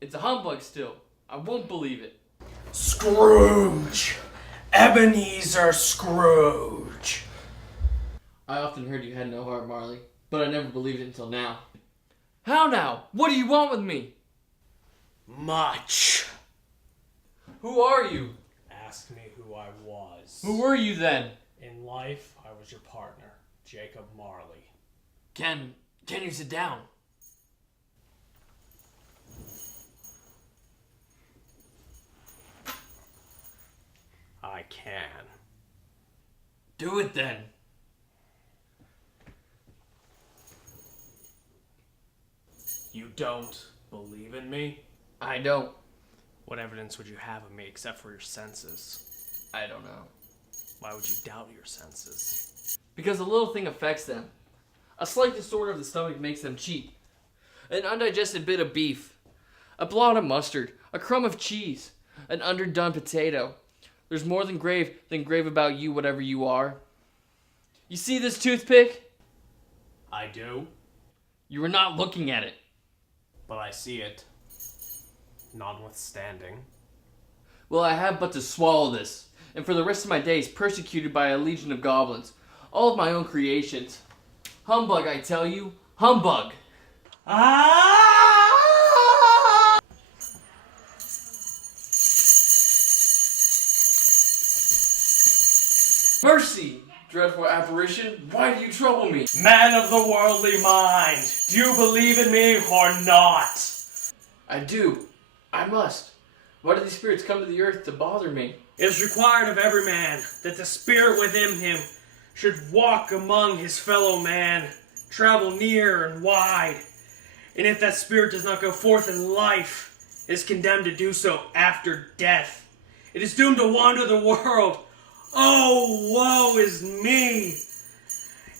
It's a humbug still. I won't believe it. Scrooge! Ebenezer Scrooge! I often heard you had no heart, Marley, but I never believed it until now. How now? What do you want with me? Much. Who are you? Ask me who I was. Who were you then? In life, I was your partner, Jacob Marley. Can you sit down? I can. Do it then. You don't believe in me? I don't. What evidence would you have of me except for your senses? I don't know. Why would you doubt your senses? Because a little thing affects them. A slight disorder of the stomach makes them cheat. An undigested bit of beef. A blot of mustard. A crumb of cheese. An underdone potato. There's more than grave about you, whatever you are. You see this toothpick? I do, You were not looking at it. but I see it. Notwithstanding. Well, I have but to swallow this, and for the rest of my days persecuted by a legion of goblins, all of my own creations. Humbug, I tell you, humbug! Ah! Mercy, dreadful apparition, why do you trouble me? Man of the worldly mind, do you believe in me or not? I do. I must. Why do these spirits come to the earth to bother me? It is required of every man that the spirit within him should walk among his fellow man, travel near and wide. And if that spirit does not go forth in life, it is condemned to do so after death. It is doomed to wander the world. Oh, woe is me!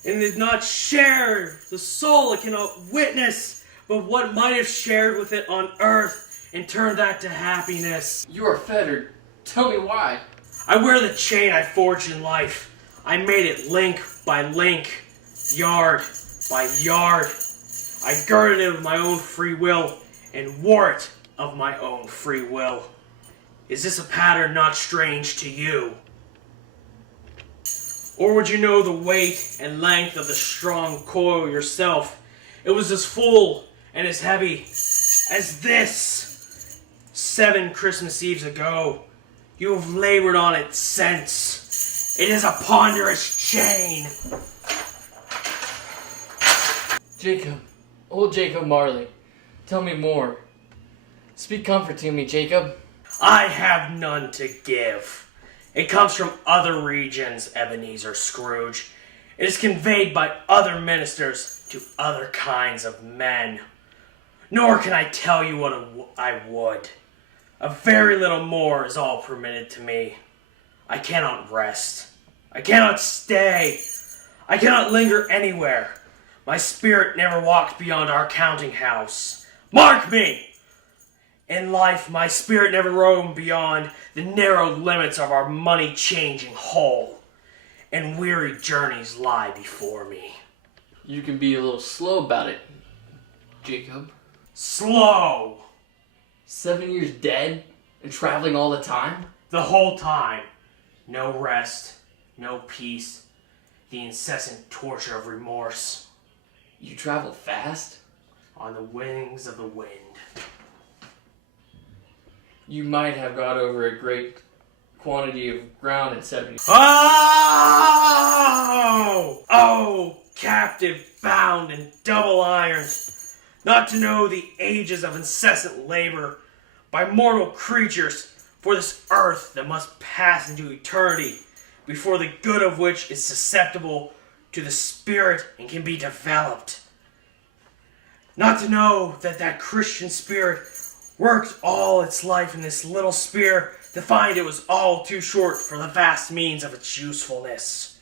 And did not share the soul it cannot witness, but what might have shared with it on earth, and turn that to happiness. You are fettered. Tell me why. I wear the chain I forged in life. I made it link by link, yard by yard. I girded it with my own free will, and wore it of my own free will. Is this a pattern not strange to you? Or would you know the weight and length of the strong coil yourself? It was as full and as heavy as this. 7 Christmas Eves ago. You have labored on it since. It is a ponderous chain. Jacob, old Jacob Marley, tell me more. Speak comfort to me, Jacob. I have none to give. It comes from other regions, Ebenezer Scrooge. It is conveyed by other ministers to other kinds of men. Nor can I tell you what I would. A very little more is all permitted to me. I cannot rest. I cannot stay. I cannot linger anywhere. My spirit never walked beyond our counting house. Mark me! In life, my spirit never roamed beyond the narrow limits of our money-changing hole. And weary journeys lie before me. You can be a little slow about it, Jacob. Slow! 7 years dead and traveling all the time? The whole time. No rest, no peace, the incessant torture of remorse. You travel fast? On the wings of the wind. You might have got over a great quantity of ground in 70. Oh! Oh, captive bound in double iron, not to know the ages of incessant labor by mortal creatures for this earth that must pass into eternity, before the good of which is susceptible to the spirit and can be developed. Not to know that that Christian spirit worked all its life in this little sphere to find it was all too short for the vast means of its usefulness.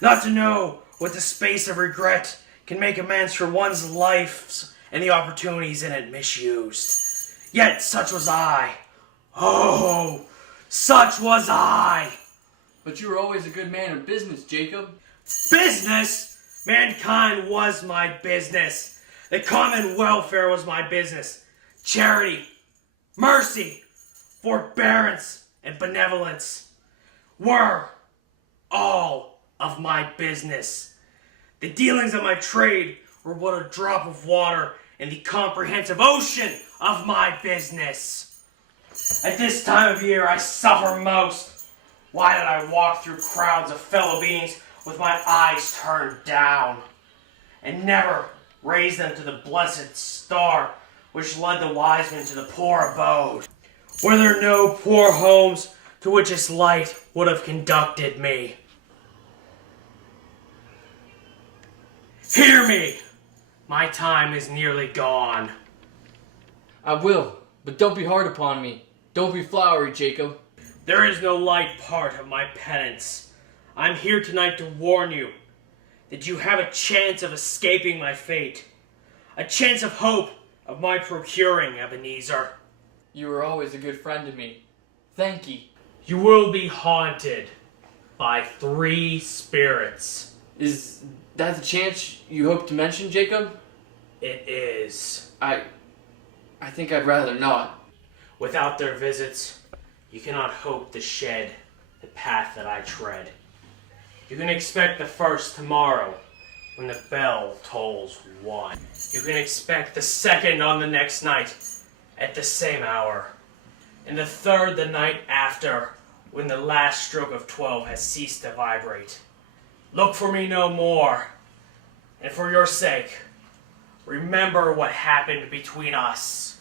Not to know what the space of regret can make amends for one's life and the opportunities in it misused. Yet such was I. Oh, such was I. But you were always a good man of business, Jacob. Business? Mankind was my business. The common welfare was my business. Charity, mercy, forbearance, and benevolence were all of my business. The dealings of my trade were but a drop of water in the comprehensive ocean of my business. At this time of year, I suffer most. Why did I walk through crowds of fellow beings with my eyes turned down, and never raise them to the blessed star which led the wise men to the poor abode? Were there no poor homes to which its light would have conducted me? Hear me! My time is nearly gone. I will, but don't be hard upon me. Don't be flowery, Jacob. There is no light part of my penance. I'm here tonight to warn you that you have a chance of escaping my fate. A chance of hope of my procuring, Ebenezer. You were always a good friend to me. Thank ye. You will be haunted by 3 spirits. Is that the chance you hope to mention, Jacob? It is. I think I'd rather not. Without their visits, you cannot hope to shed the path that I tread. You can expect the first tomorrow when the bell tolls 1. You can expect the second on the next night at the same hour. And the third the night after when the last stroke of 12 has ceased to vibrate. Look for me no more. And for your sake, remember what happened between us.